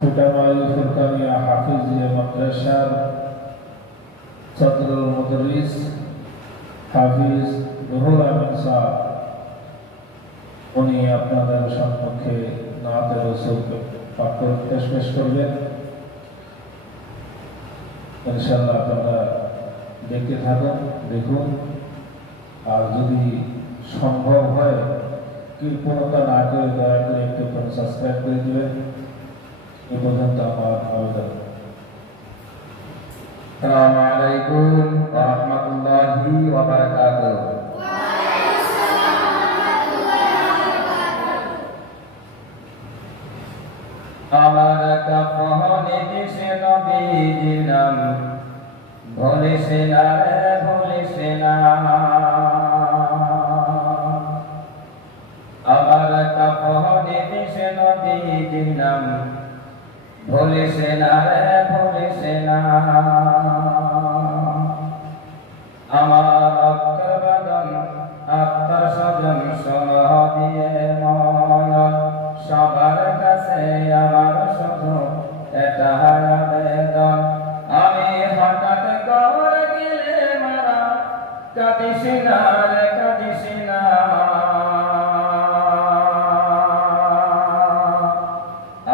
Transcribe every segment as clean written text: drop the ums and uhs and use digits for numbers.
ফুটামাইল ফুরকানিয়া হাফিজিয়া মাদ্রাসার ছাত্রুল মুদরিস হাফিজ রুহুল আমিন সাহেব উনি আপনাদের সম্মুখে নাতে রাসূল পাঠ করে পেশ করবেন। ইনশাআল্লাহ আপনারা দেখতে থাকুন, দেখুন। আর যদি সম্ভব হয় কৃপণতা না করে দয়া করে একটু সাবস্ক্রাইব করে দেবেন। এ পর্যন্ত আমার আবেদন। আসসালামু আলাইকুম ওয়া রাহমাতুল্লাহি ওয়া বারাকাতুহু। আমার কাফনে দিশে নবীজির নাম ভুলিস না রে ভুলিস না। আমার কাফনে দিশে নবীজির নাম ভুলিস না রে ভুলিস না। আমার রক্তের বাদন আত্মার স্বজন সহ দিয়ে মন সবার কাছে আমার শুধু এটা আবেদন। আমি হঠাৎ করে গেলে মারা কাঁদিস না রে কাঁদিস না।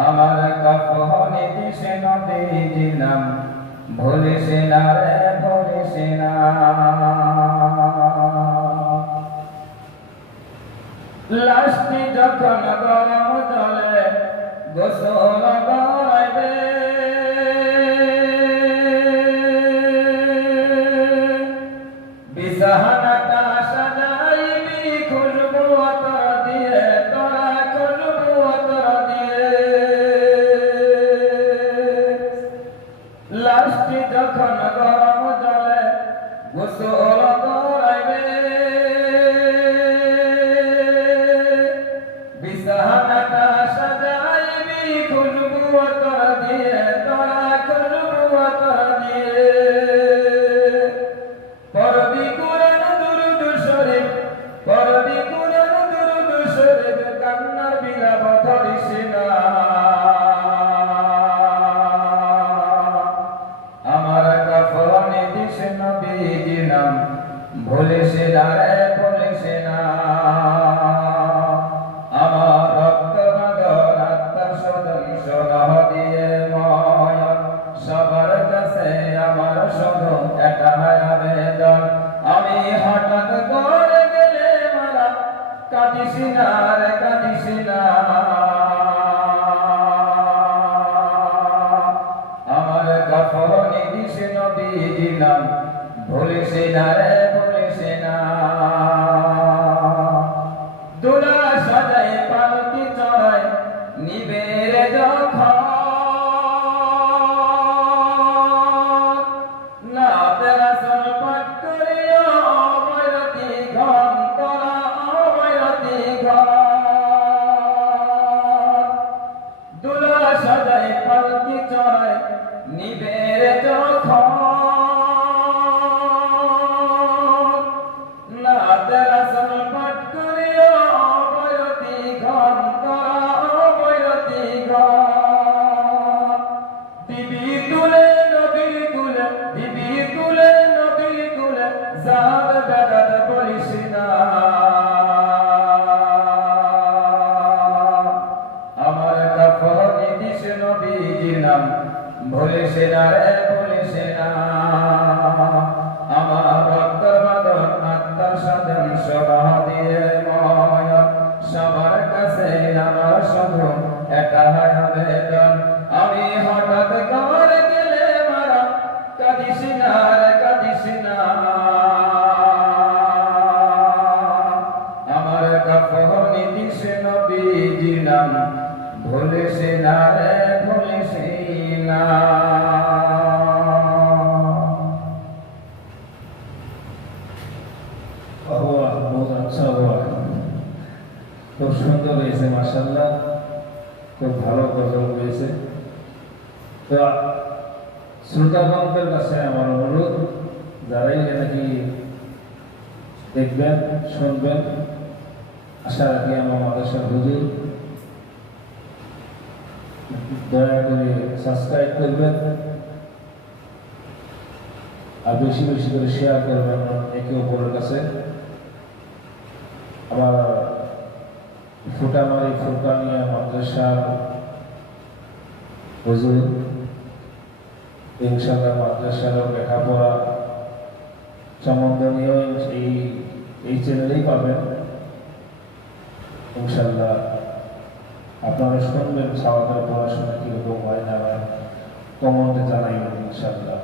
আমার কাফনে দিশে নবীজির নাম ভুলিস না রে ভুলিস না। লাশটি যখন গরম জলে গোসল করাইবে বিছানাটা সাজাইবি খুশবু আতর দিয়ে তোরা খুশবু আতর দিয়ে। লাশটি যখন গরম জলে গোসল করাইবে বিছানাটা সাজাইবি খুশবু আতর দিয়ে তোরা খুশবু আতর দিয়ে। পড়বি কুরআন দুরূদ শরীফ পড়বি কুরআন দুরূদ শরীফ কান্নার বিলাপ ধরিস না। আমার কাফনে দিশে নবীজির নাম ভুলিস না রে ভুলিস না। আমার রক্ত বাঁধন আত্মার স্বজন সহ দিয়ে মন সবার কাছে আমার শুধু এটা আবেদন। আমি হঠাৎ করে গেলে মারা কাঁদিস না রে কাঁদিস না। আমার কাফনে দিশে নবীজির নাম ভুলিস না রে ভুলিস না। দোলা সাজাই পালকি চড়াই নিবে রে যখন নাতে রাসূল পাঠ করিয়া অবৈরতি ঘন তোরা অবৈরতি ঘন। দোলা সাজাই পালকি চড়াই নিবে রে যখন নাতে রাসূল পাঠ করিয়া অবৈরতি ঘন তোরা অবৈরতি ঘন। দিবি তুলে নবীর কুলে দিবি তুলে নবীর কুলে জাদ বেদাত বলিস না। আমার কাফনে দিশে নবীজির নাম ভুলিস না রে ভুলিস না। আমার রক্তের বাঁধন আত্মার স্বজন সহ দিয়ে মন সবার কাছে আমার শুধু এটা আবেদন। আমি হঠাৎ করে গেলে মারা কাঁদিস না রে কাঁদিস না। আমার কাফনে দিশে নবীজির নাম ভুলিস না রে ভুলিস না। বহুত আচ্ছা হুয়া, খুব সুন্দর হয়েছে মাশাআল্লাহ, খুব ভালো গজল হয়েছে। তো শ্রোতাগণদের কাছে আমার অনুরোধ, যারাই নাকি দেখবেন শুনবেন, আশা রাখি আমার মাদ্রাসার হুজুর দয়া করে সাবস্ক্রাইব করবেন আর বেশি বেশি করে শেয়ার করবেন একে অপরের কাছে। আমার ফুটামারি ফুরকানিয়া মাদ্রাসার হুজুর ইনশাআল্লাহ মাদ্রাসার লেখাপড়া সম্বন্ধনীয় এই চ্যানেলেই পাবেন ইনশাআল্লাহ। আপনারা শুনবেন সাওয়াতের পড়াশোনা কিরকম হয় না হয় কমেন্টে জানাইবেন ইনশাআল্লাহ।